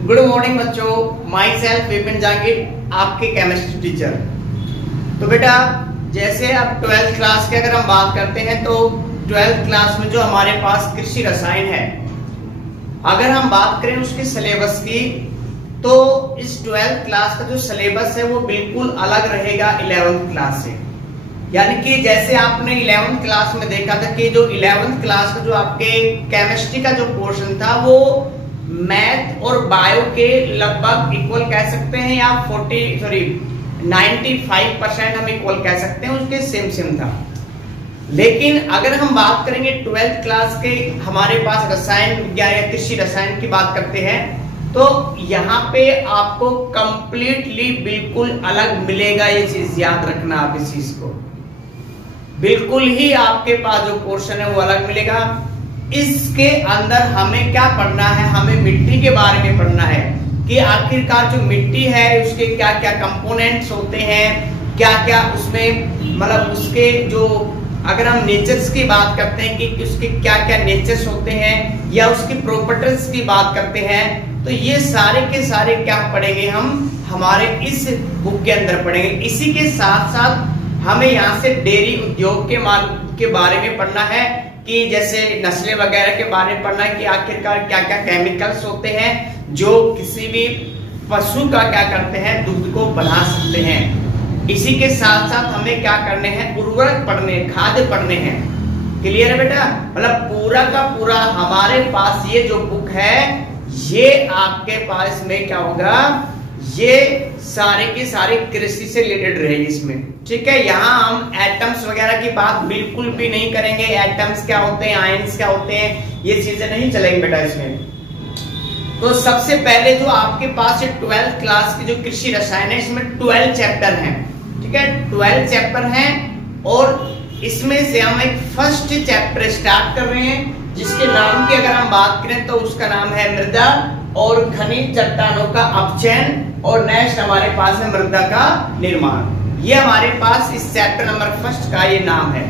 Good morning बच्चों, my self Vipin जागीर, आपके chemistry teacher. तो बेटा जैसे अब 12th क्लास की अगर हम बात करते हैं तो 12th क्लास में जो हमारे पास कृषि रसायन है, अगर हम बात करें उसके सिलेबस की तो इस 12th क्लास का जो सिलेबस है वो बिल्कुल अलग रहेगा 11th क्लास से। यानी कि जैसे आपने 11th क्लास में देखा था कि जो 11th क्लास का जो आपके केमिस्ट्री का जो पोर्शन था वो मैथ और बायो के लगभग इक्वल कह सकते हैं, या 95% हम इक्वल कह सकते हैं, उसके सेम था। लेकिन अगर हम बात करेंगे 12th क्लास के हमारे पास रसायन विज्ञान या कृषि रसायन की बात करते हैं तो यहाँ पे आपको कंप्लीटली बिल्कुल अलग मिलेगा। ये चीज याद रखना आप, इस चीज को बिल्कुल ही आपके पास जो पोर्शन है वो अलग मिलेगा। इसके अंदर हमें क्या पढ़ना है, हमें मिट्टी के बारे में पढ़ना है कि आखिरकार जो मिट्टी है उसके क्या क्या कंपोनेंट्स होते हैं, क्या क्या उसमें मतलब उसके जो अगर हम नेचर्स की बात करते हैं कि उसके क्या क्या नेचर्स होते हैं या उसकी प्रॉपर्टीज की बात करते हैं, तो ये सारे के सारे क्या पढ़ेंगे हम हमारे इस बुक के अंदर पढ़ेंगे। इसी के साथ साथ हमें यहाँ से डेयरी उद्योग के बारे में पढ़ना है कि जैसे नस्लें वगैरह के बारे में पढ़ना है कि आखिरकार क्या क्या केमिकल्स होते हैं जो किसी भी पशु का क्या करते हैं, दूध को बढ़ा सकते हैं। इसी के साथ साथ हमें क्या करने हैं, उर्वरक पढ़ने, खाद्य पढ़ने हैं। क्लियर है बेटा? मतलब पूरा का पूरा हमारे पास ये जो बुक है ये आपके पास में क्या होगा, ये सारे की सारी कृषि से रिलेटेड रहेगी इसमें। ठीक है, यहाँ हम एटम्स वगैरह की बात बिल्कुल भी नहीं करेंगे। एटम्स क्या होते हैं, आयंस क्या होते हैं, ये चीजें नहीं चलेंगी बेटा इसमें। तो सबसे पहले जो आपके पास 12th क्लास की जो कृषि रसायन है इसमें 12 चैप्टर हैं। ठीक है, 12 चैप्टर हैं और इसमें से हम एक फर्स्ट चैप्टर स्टार्ट कर रहे हैं जिसके नाम की अगर हम बात करें तो उसका नाम है मृदा और खनिज चट्टानों का अपचयन, और नेक्स्ट हमारे पास है मृदा का निर्माण। ये हमारे पास इस चैप्टर नंबर फर्स्ट का ये नाम है।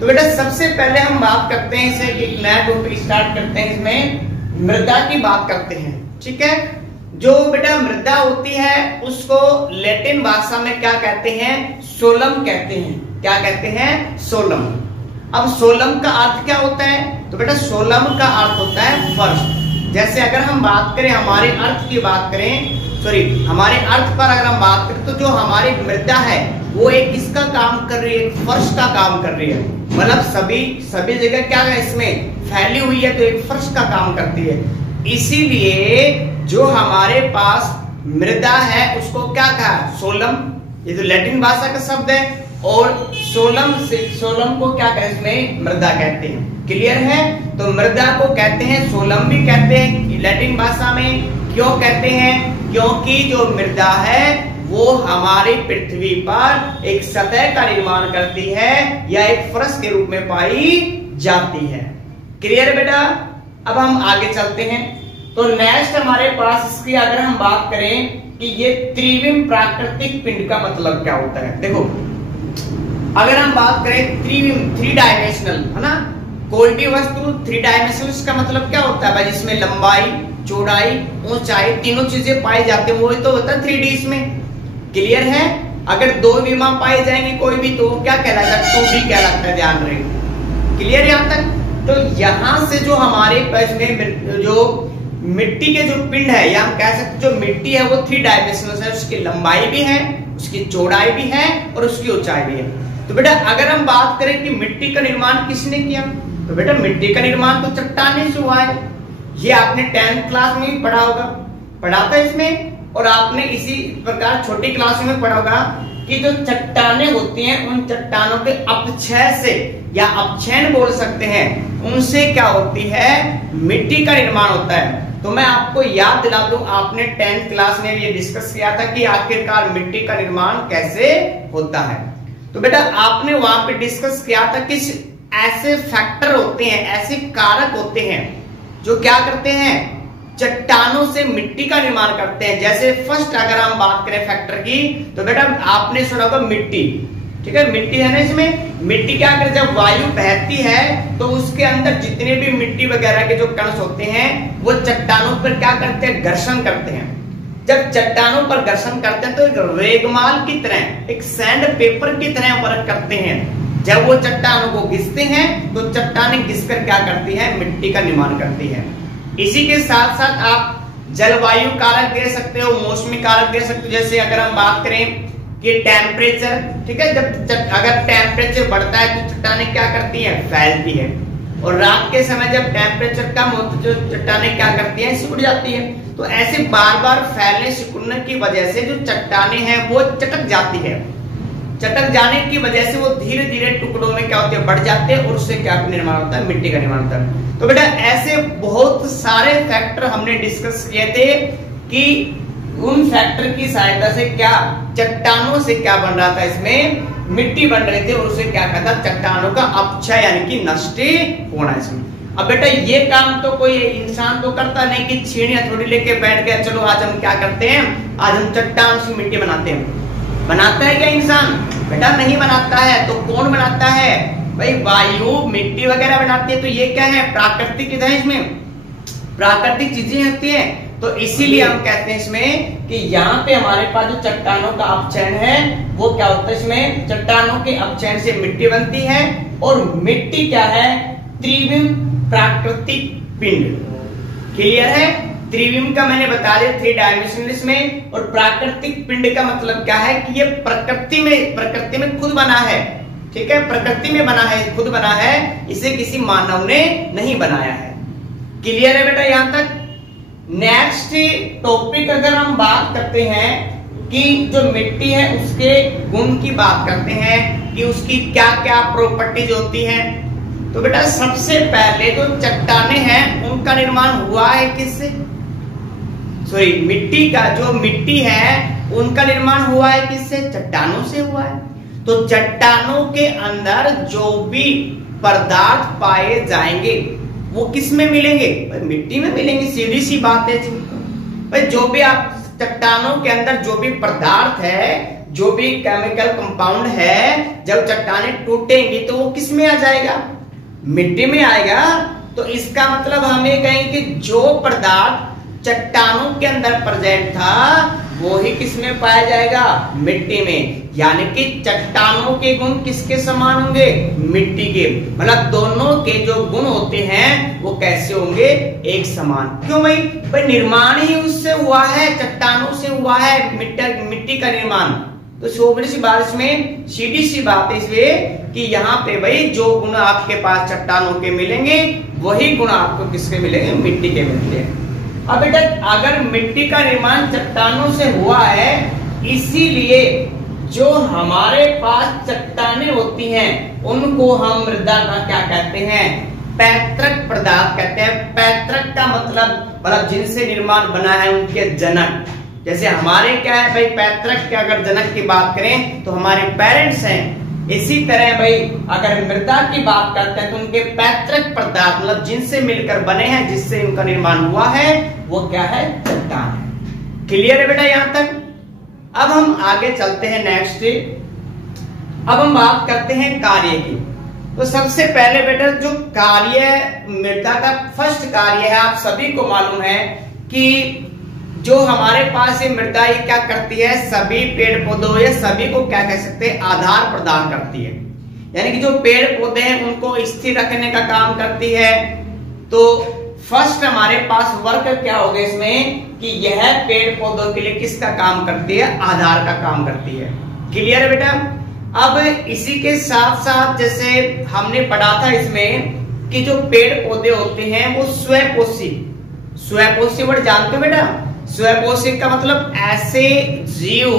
तो बेटा सबसे पहले हम बात करते हैं, इसे एक नया टॉपिक स्टार्ट करते हैं, इसमें मृदा की बात करते हैं। ठीक है, जो बेटा मृदा होती है उसको लैटिन भाषा में क्या कहते हैं, सोलम कहते हैं। क्या कहते हैं? सोलम। अब सोलम का अर्थ क्या होता है? तो बेटा सोलम का अर्थ होता है फर्स्ट। जैसे अगर हम बात करें हमारे अर्थ की बात करें, हमारे अर्थ पर अगर हम बात करें तो जो हमारी मृदा है वो एक किसका काम कर रही है, फर्श का काम कर रही है। मतलब सभी जगह क्या है इसमें फैली हुई है तो एक फर्श का काम करती है। इसीलिए जो हमारे पास मृदा है उसको क्या कहा, सोलम। ये तो लैटिन भाषा का शब्द है और सोलम को क्या कहते हैं, मृदा कहते हैं। क्लियर है? तो मृदा को कहते हैं सोलम भी कहते हैं लैटिन भाषा में। क्यों कहते हैं? क्योंकि जो मृदा है वो हमारी पृथ्वी पर एक सतह का निर्माण करती है या एक फर्श के रूप में पाई जाती है। क्लियर बेटा? अब हम आगे चलते हैं। तो नेक्स्ट हमारे पास इसकी अगर हम बात करें कि ये त्रिविम प्राकृतिक पिंड का मतलब क्या होता है। देखो अगर हम बात करें त्रिविम, 3 डायमेंशनल है ना, कोई भी वस्तु 3 डायमेंशनल, इसका मतलब क्या होता है भाई, जिसमें लंबाई, चौड़ाई, ऊंचाई तीनों चीजें पाई जाती है, वो तो होता है 3D इसमें। क्लियर है? अगर 2 विमा पाई जाएंगी कोई भी तो क्या कहलाता है, 2D कहलाता है, ध्यान रहे। क्लियर यहां तक? तो यहां से जो हमारे पास में जो मिट्टी के जो पिंड है या हम कह सकते जो मिट्टी है वो 3 डायमेंशनल है, उसकी लंबाई भी है, उसकी चौड़ाई भी है और उसकी ऊंचाई भी है। तो बेटा अगर हम बात करें कि मिट्टी का निर्माण किसने किया, तो बेटा मिट्टी का निर्माण तो चट्टाने से हुआ है। ये आपने 10th क्लास में भी पढ़ा होगा, पढ़ा था इसमें, और आपने इसी प्रकार छोटी क्लास में पढ़ा होगा कि जो चट्टाने होती हैं उन चट्टानों के अपक्षय से या अपक्षयन बोल सकते हैं, उनसे क्या होती है, मिट्टी का निर्माण होता है। तो मैं आपको याद दिला दूं, आपने 10th क्लास में ये डिस्कस किया था कि आखिरकार मिट्टी का निर्माण कैसे होता है। तो बेटा आपने वहां पे डिस्कस किया था कि ऐसे फैक्टर होते हैं, ऐसे कारक होते हैं जो क्या करते हैं, चट्टानों से मिट्टी का निर्माण करते हैं। जैसे फर्स्ट अगर हम बात करें फैक्टर की तो बेटा आपने सुना होगा मिट्टी। ठीक है, मिट्टी है ना इसमें, मिट्टी क्या करती है, जब वायु बहती है तो उसके अंदर जितने भी मिट्टी वगैरह के जो कण होते हैं वो चट्टानों पर क्या करते हैं, घर्षण करते हैं। जब चट्टानों पर घर्षण करते हैं तो एक रेगमाल की तरह, एक सैंड पेपर की तरह वर्क करते हैं। जब वो चट्टानों को घिसते हैं तो चट्टानें घिसकर क्या करती है, मिट्टी का निर्माण करती है। इसी के साथ साथ आप जलवायु कारक दे सकते हो, मौसमी कारक दे सकते हो। जैसे अगर हम बात करें कि टेम्परेचर, ठीक है, जब अगर टेम्परेचर बढ़ता है तो चट्टानें क्या करती हैं, फैलती है। और रात के समय जब टेम्परेचर कम होता है तो चट्टानें क्या करती हैं, सिकुड़ जाती है। तो ऐसे बार बार फैलने सिकुड़ने की वजह से जो चट्टानें हैं वो चटक जाती है। चटक जाने की वजह से वो धीरे धीरे टुकड़ों में क्या होते हैं, बढ़ जाते हैं और उससे क्या निर्माण होता है, मिट्टी का निर्माण होता है। तो बेटा ऐसे बहुत सारे फैक्टर हमने डिस्कस किए थे कि उन फैक्टर की सहायता से क्या चट्टानों से क्या बन रहा था, इसमें मिट्टी बन रही थी और उसे क्या कहता, चट्टानों का अपक्षय यानी कि नष्ट होना इसमें। अब बेटा ये काम तो कोई इंसान तो करता नहीं कि छीण या थोड़ी लेके बैठ गया, चलो आज हम क्या करते हैं, आज हम चट्टान से मिट्टी बनाते हैं। बनाता है क्या इंसान? बेटा नहीं बनाता है। तो कौन बनाता है भाई? वायु मिट्टी वगैरह बनाती है। तो ये क्या है, प्राकृतिक चीजें, इसमें प्राकृतिक चीजें होती हैं। तो इसीलिए हम कहते हैं इसमें कि यहाँ पे हमारे पास जो चट्टानों का अपचयन है वो क्या होता है, इसमें चट्टानों के अपचयन से मिट्टी बनती है। और मिट्टी क्या है, त्रिविम प्राकृतिक पिंड। क्लियर है? त्रिविम का मैंने बता दिया, 3 डायमेंशनल में। और प्राकृतिक पिंड का मतलब क्या है कि ये प्रकृति में खुद बना है। ठीक है, प्रकृति में बना है, खुद बना है, इसे किसी मानव ने नहीं बनाया है। क्लियर है बेटा यहाँ तक? नेक्स्ट टॉपिक अगर हम बात करते हैं कि जो मिट्टी है उसके गुण की बात करते हैं कि उसकी क्या क्या प्रॉपर्टीज होती हैं। तो बेटा सबसे पहले जो चट्टानें हैं उनका निर्माण हुआ है किससे? सॉरी, मिट्टी का जो मिट्टी है उनका निर्माण हुआ है किससे? चट्टानों से हुआ है। तो चट्टानों के अंदर जो भी पदार्थ पाए जाएंगे वो किस में मिलेंगे? मिट्टी में मिलेंगे। सीधी सी बात है जी भाई। जो भी आप चट्टानों के अंदर जो भी पदार्थ है, जो भी केमिकल कंपाउंड है, जब चट्टानें टूटेंगी तो वो किस में आ जाएगा? मिट्टी में आएगा। तो इसका मतलब हम ये कहेंगे कि जो पदार्थ चट्टानों के अंदर प्रेजेंट था वो ही किसमें पाया जाएगा? मिट्टी में। यानी कि चट्टानों के गुण किसके समान होंगे? मिट्टी के। मतलब दोनों के जो गुण होते हैं वो कैसे होंगे? एक समान। क्यों भाई? भाई निर्माण ही उससे हुआ है, चट्टानों से हुआ है मिट्टी का निर्माण। तो छोटी सी बात इसमें, सीधी सी बात है इसमें कि यहाँ पे भाई जो गुण आपके पास चट्टानों के मिलेंगे वही गुण आपको किसके मिलेंगे? मिट्टी के मिलेंगे। अब बेटा अगर मिट्टी का निर्माण चट्टानों से हुआ है, इसीलिए जो हमारे पास चट्टानें होती हैं उनको हम मृदा का क्या कहते हैं? पैतृक पदार्थ कहते हैं। पैतृक का मतलब जिनसे निर्माण बना है उनके जनक। जैसे हमारे क्या है भाई, पैतृक के अगर जनक की बात करें तो हमारे पेरेंट्स हैं। इसी तरह भाई अगर मृदा की बात करते हैं तो उनके पैतृक पदार्थ मतलब जिनसे मिलकर बने हैं, जिससे उनका निर्माण हुआ है, वो क्या है? चट्टान है। क्लियर है बेटा यहाँ तक? अब हम आगे चलते हैं नेक्स्ट। अब हम बात करते हैं कार्य की। तो सबसे पहले बेटा जो कार्य मृदा का फर्स्ट कार्य है, आप सभी को मालूम है कि जो हमारे पास ये मृदा ये क्या करती है, सभी पेड़ पौधों या सभी को क्या कह सकते हैं? आधार प्रदान करती है। यानी कि जो पेड़ पौधे हैं उनको स्थिर रखने का काम करती है। तो फर्स्ट हमारे पास वर्क क्या होगा इसमें कि यह पेड़ पौधों के लिए किसका काम करती है? आधार का काम करती है। क्लियर है बेटा? अब इसी के साथ साथ जैसे हमने पढ़ा था इसमें कि जो पेड़ पौधे होते हैं वो स्वपोषी, स्वपोषी वर्ड जानते हो बेटा? स्वपोषी का मतलब ऐसे जीव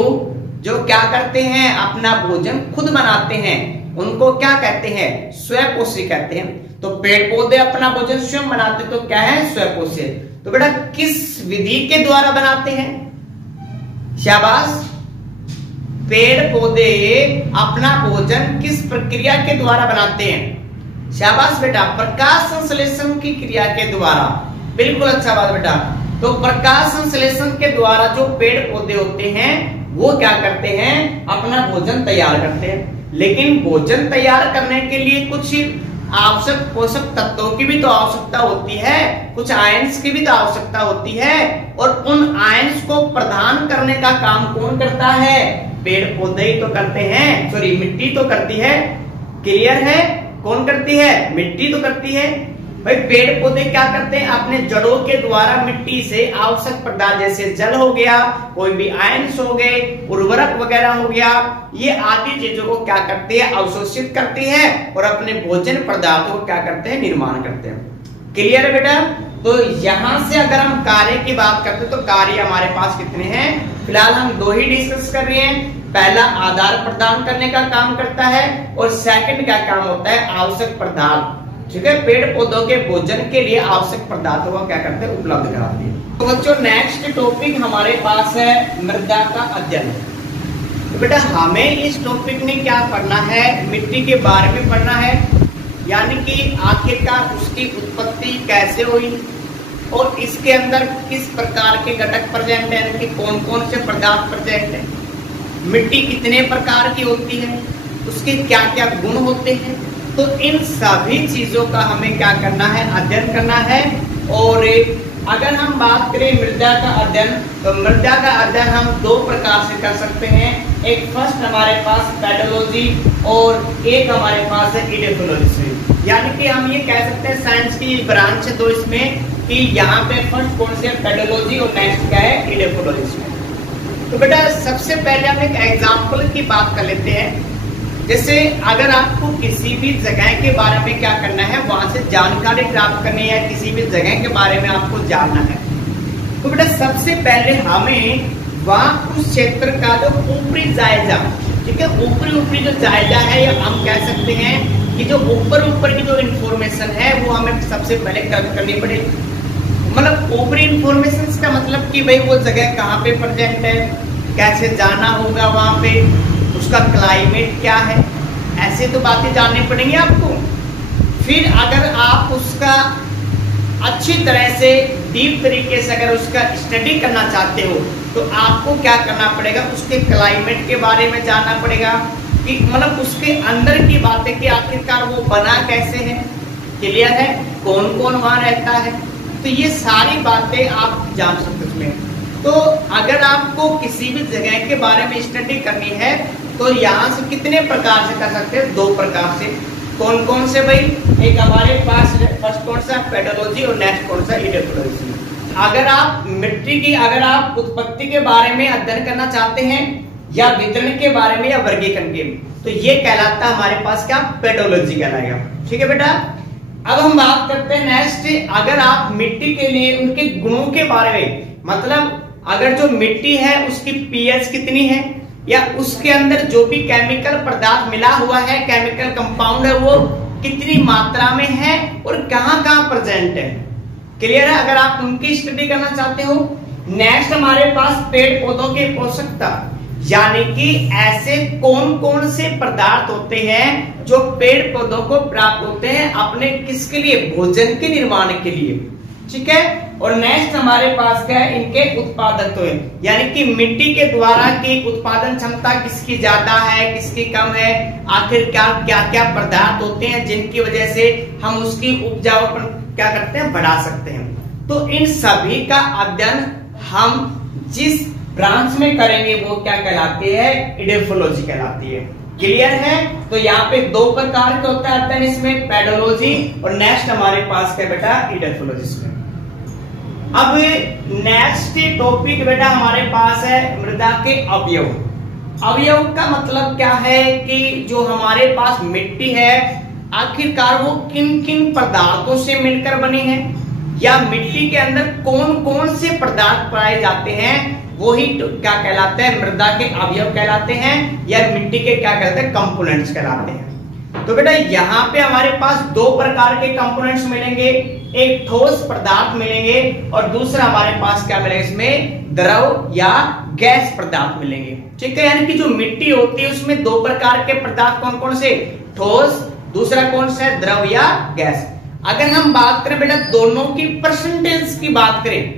जो क्या करते हैं? अपना भोजन खुद बनाते हैं, उनको क्या कहते हैं? स्वपोषी कहते हैं। तो पेड़ पौधे अपना भोजन स्वयं बनाते तो क्या है? स्वपोषी। तो बेटा किस विधि के द्वारा बनाते हैं? शाबाश। पेड़ पौधे अपना भोजन किस प्रक्रिया के द्वारा बनाते हैं? शाबाश बेटा, प्रकाश संश्लेषण की क्रिया के द्वारा। बिल्कुल अच्छा बात बेटा। तो प्रकाश संश्लेषण के द्वारा जो पेड़ पौधे होते हैं वो क्या करते हैं? अपना भोजन तैयार करते हैं। लेकिन भोजन तैयार करने के लिए कुछ आवश्यक पोषक तत्वों की भी तो आवश्यकता होती है, कुछ आयंस की भी तो आवश्यकता होती है, और उन आयंस को प्रदान करने का काम कौन करता है? पेड़ पौधे ही तो करते हैं, सॉरी मिट्टी तो करती है। क्लियर है? कौन करती है? मिट्टी तो करती है। भाई पेड़ पौधे क्या करते हैं? अपने जड़ों के द्वारा मिट्टी से आवश्यक पदार्थ जैसे जल हो गया, कोई भी आयंस हो गए, उर्वरक वगैरह हो गया, ये आदि चीजों को क्या करती है? अवशोषित करती है और अपने भोजन पदार्थों को क्या करते हैं? निर्माण करते हैं। क्लियर है बेटा? तो यहां से अगर हम कार्य की बात करते हैं तो कार्य हमारे पास कितने हैं? फिलहाल हम दो ही डिस्कस कर रहे हैं। पहला आधार प्रदान करने का काम करता है और सेकंड क्या काम होता है? आवश्यक पदार्थ। ठीक है, पेड़ पौधों के भोजन के लिए आवश्यक पदार्थों को क्या करते हैं? उपलब्ध कराते हैं। तो बच्चों नेक्स्ट टॉपिक हमारे पास है मृदा का अध्ययन। तो बेटा हमें इस टॉपिक में क्या पढ़ना है? मिट्टी के बारे में पढ़ना है, यानी कि आखिरकार उसकी उत्पत्ति कैसे हुई और इसके अंदर किस प्रकार के घटक प्रेजेंट है, कि कौन कौन से पदार्थ प्रेजेंट है, मिट्टी कितने प्रकार की होती है, उसके क्या क्या गुण होते हैं। तो इन सभी चीजों का हमें क्या करना है? अध्ययन करना है। और अगर हम बात करें मृदा का अध्ययन, तो मृदा का अध्ययन हम दो प्रकार से कर सकते हैं। एक फर्स्ट हमारे पास पेडोलॉजी और एक हमारे पास है इडेफोलॉजी। यानी कि हम ये कह सकते हैं साइंस की ब्रांच है दो इसमें, कि यहाँ पे फर्स्ट कौन से पेडोलॉजी और नेक्स्ट क्या है? इडेफोलॉजी। तो बेटा सबसे पहले हम एक एग्जाम्पल की बात कर लेते हैं। जैसे अगर आपको किसी भी जगह के बारे में क्या करना है, वहां से जानकारी प्राप्त करनी है, किसी भी जगह के बारे में आपको जानना है, तो बेटा सबसे पहले हमें वहां उस क्षेत्र का जो ऊपरी जायजा, ठीक है, ऊपरी जो जायजा है, या हम कह सकते हैं कि जो ऊपर की जो इंफॉर्मेशन है वो हमें सबसे पहले कलेक्ट करनी पड़ेगी। मतलब ऊपरी इंफॉर्मेशन का मतलब कि भाई वो जगह कहाँ पे प्रेजेंट है, कैसे जाना होगा वहां पे, उसका क्लाइमेट क्या है, ऐसे तो बातें जाननी पड़ेंगी आपको। फिर अगर आप उसका अच्छी तरह से डीप तरीके से अगर उसका स्टडी करना चाहते हो तो आपको क्या करना पड़ेगा? उसके क्लाइमेट के बारे में जानना पड़ेगा, कि मतलब उसके अंदर की बातें कि आखिरकार वो बना कैसे है। क्लियर है? कौन कौन वहां रहता है, तो ये सारी बातें आप जान सकते उसमें। तो अगर आपको किसी भी जगह के बारे में स्टडी करनी है तो यहाँ से कितने प्रकार से कर सकते हैं? दो प्रकार से। कौन कौन से भाई? एक हमारे पास फर्स्ट कौन सा? पेडोलॉजी और नेक्स्ट कौन सा? इडेफोलॉजी। अगर आप मिट्टी की अगर आप उत्पत्ति के बारे में अध्ययन करना चाहते हैं, या वितरण के बारे में, या वर्गीकरण के, तो ये कहलाता है हमारे पास क्या? पेडोलॉजी कहलाएगा। ठीक है बेटा? अब हम बात करते हैं नेक्स्ट, अगर आप मिट्टी के लिए उनके गुणों के बारे में, मतलब अगर जो मिट्टी है उसकी पीएच कितनी है, या उसके अंदर जो भी केमिकल पदार्थ मिला हुआ है, केमिकल कंपाउंड है, वो कितनी मात्रा में है और कहां कहां प्रेजेंट है। क्लियर है? अगर आप उनकी स्टडी करना चाहते हो। नेक्स्ट हमारे पास पेड़ पौधों की पोषकता, यानी कि ऐसे कौन कौन से पदार्थ होते हैं जो पेड़ पौधों को प्राप्त होते हैं अपने किसके लिए? भोजन के निर्माण के लिए। ठीक है? और नेक्स्ट हमारे पास क्या है? इनके उत्पादकत्व, यानी कि मिट्टी के द्वारा की उत्पादन क्षमता किसकी ज्यादा है, किसकी कम है, आखिर क्या क्या पदार्थ होते हैं जिनकी वजह से हम उसकी उपजाऊपन क्या करते हैं? बढ़ा सकते हैं। तो इन सभी का अध्ययन हम जिस ब्रांच में करेंगे वो क्या कहलाती है? इडेफोलॉजी कहलाती है। क्लियर है? तो यहाँ पे दो प्रकार के होता है अध्ययन इसमें, पेडोलॉजी और नेक्स्ट हमारे पास क्या बेटा? इडेफोलॉजी में। अब नेक्स्ट टॉपिक बेटा हमारे पास है मृदा के अवयव। अवयव का मतलब क्या है? कि जो हमारे पास मिट्टी है आखिरकार वो किन किन पदार्थों से मिलकर बनी है, या मिट्टी के अंदर कौन कौन से पदार्थ पाए जाते हैं, वही क्या कहलाते हैं? मृदा के अवयव कहलाते हैं, या मिट्टी के क्या कहते हैं? कंपोनेंट्स कहलाते हैं। तो बेटा यहाँ पे हमारे पास दो प्रकार के कंपोनेंट्स मिलेंगे, एक ठोस पदार्थ मिलेंगे और दूसरा हमारे पास क्या मिलेगा? इसमें द्रव या गैस पदार्थ मिलेंगे। ठीक है? यानी कि जो मिट्टी होती है उसमें दो प्रकार के पदार्थ कौन कौन से? ठोस, दूसरा कौन सा है? द्रव या गैस। अगर हम बात करें बेटा दोनों की परसेंटेज की बात करें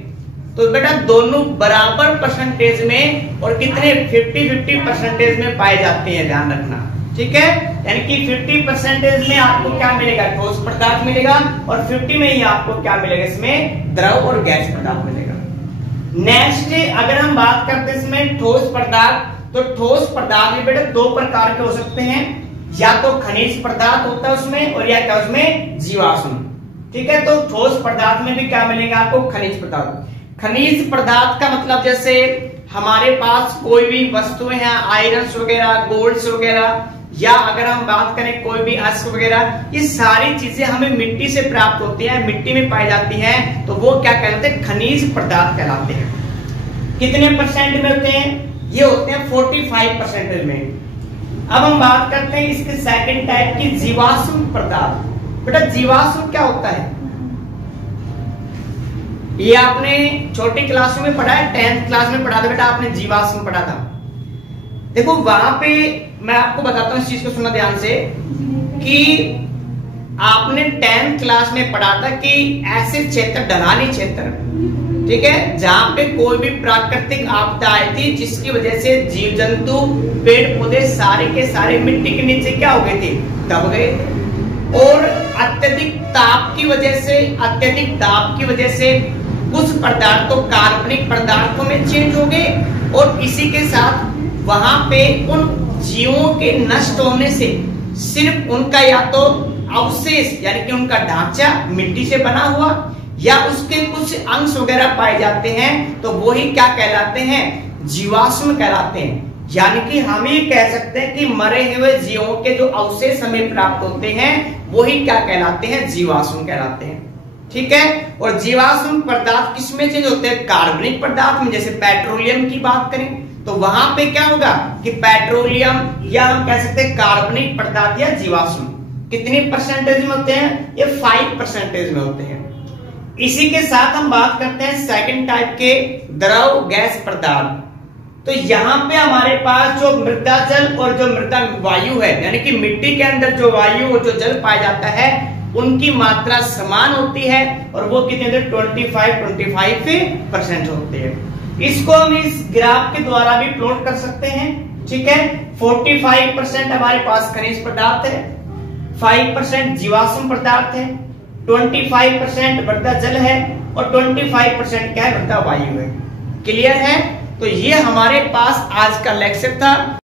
तो बेटा दोनों बराबर परसेंटेज में और कितने 50-50 परसेंटेज में पाए जाते हैं, ध्यान रखना। ठीक है, यानी कि 50% में आपको क्या मिलेगा, ठोस पदार्थ मिलेगा, और 50 में ही आपको क्या मिलेगा, इसमें द्रव और गैस पदार्थ मिलेगा। नेक्स्ट अगर हम बात करते हैं इसमें ठोस पदार्थ, तो ठोस पदार्थ भी बेटा दो प्रकार के हो सकते हैं, या तो खनिज पदार्थ होता है उसमें, और या क्या उसमें जीवाश्म। ठीक है, तो ठोस पदार्थ में भी क्या मिलेगा आपको, खनिज पदार्थ। खनिज पदार्थ का मतलब जैसे हमारे पास कोई भी वस्तुएं हैं, आयरन्स वगैरह, गोल्ड्स वगैरह, या अगर हम बात करें कोई भी अश्क वगैरह, ये सारी चीजें हमें मिट्टी से प्राप्त होती हैं, मिट्टी में पाई जाती हैं, तो वो क्या कहलाते हैं, खनिज पदार्थ कहलाते हैं। कितने परसेंट में होते हैं, ये होते हैं 45% में। अब हम बात करते हैं इसके सेकंड टाइप की, जीवाश्म पदार्थ। बेटा जीवाश्म क्या होता है, ये आपने छोटी क्लास में पढ़ा है, 10th क्लास में पढ़ा था बेटा आपने, जीवाश्म पढ़ा था। देखो वहां पे मैं आपको बताता हूँ, इस चीज को सुनना ध्यान से, कि आपने 10th क्लास में पढ़ा था कि ऐसे क्षेत्र, ढलानी क्षेत्र, ठीक है, जहां पे कोई भी प्राकृतिक आपदा आई थी जिसकी वजह से जीव जंतु, पेड़ पौधे सारे के सारे मिट्टी के नीचे क्या हो गए थे, दब गए, और अत्यधिक ताप की वजह से कुछ पदार्थों, काल्पनिक पदार्थों में चेंज हो गए, और इसी के साथ वहां पे उन जीवों के नष्ट होने से सिर्फ उनका या तो अवशेष, यानी कि उनका ढांचा मिट्टी से बना हुआ, या उसके कुछ अंश वगैरह पाए जाते हैं, तो वो ही क्या कहलाते हैं, जीवाश्म कहलाते हैं। यानी कि हम ये कह सकते हैं कि मरे हुए जीवों के जो अवशेष हमें प्राप्त होते हैं, वो ही क्या कहलाते हैं, जीवाश्म कहलाते हैं। ठीक है, और जीवाश्म पदार्थ किसमें चेंज होते हैं, कार्बनिक पदार्थ में। जैसे पेट्रोलियम की बात करें तो वहां पे क्या होगा कि पेट्रोलियम, या हम कह सकते हैं कार्बनिक पदार्थ या जीवाश्म, कितनी परसेंटेज में होते हैं, ये 5% में होते हैं। इसी के साथ हम बात करते हैं सेकंड टाइप के, द्रव गैस पदार्थ। तो यहाँ पे हमारे पास जो मृदा जल और जो मृदा वायु है, यानी कि मिट्टी के अंदर जो वायु और जो जल पाया जाता है, उनकी मात्रा समान होती है, और वो कितने 25% होते हैं। इसको हम इस ग्राफ के द्वारा भी प्लॉट कर सकते हैं। ठीक है, 45% हमारे पास खनिज पदार्थ है, 5% जीवाश्म पदार्थ है, 25% मृदा जल है, और 25% क्या है, मृदा वायु है। क्लियर है, तो ये हमारे पास आज का लेक्चर था।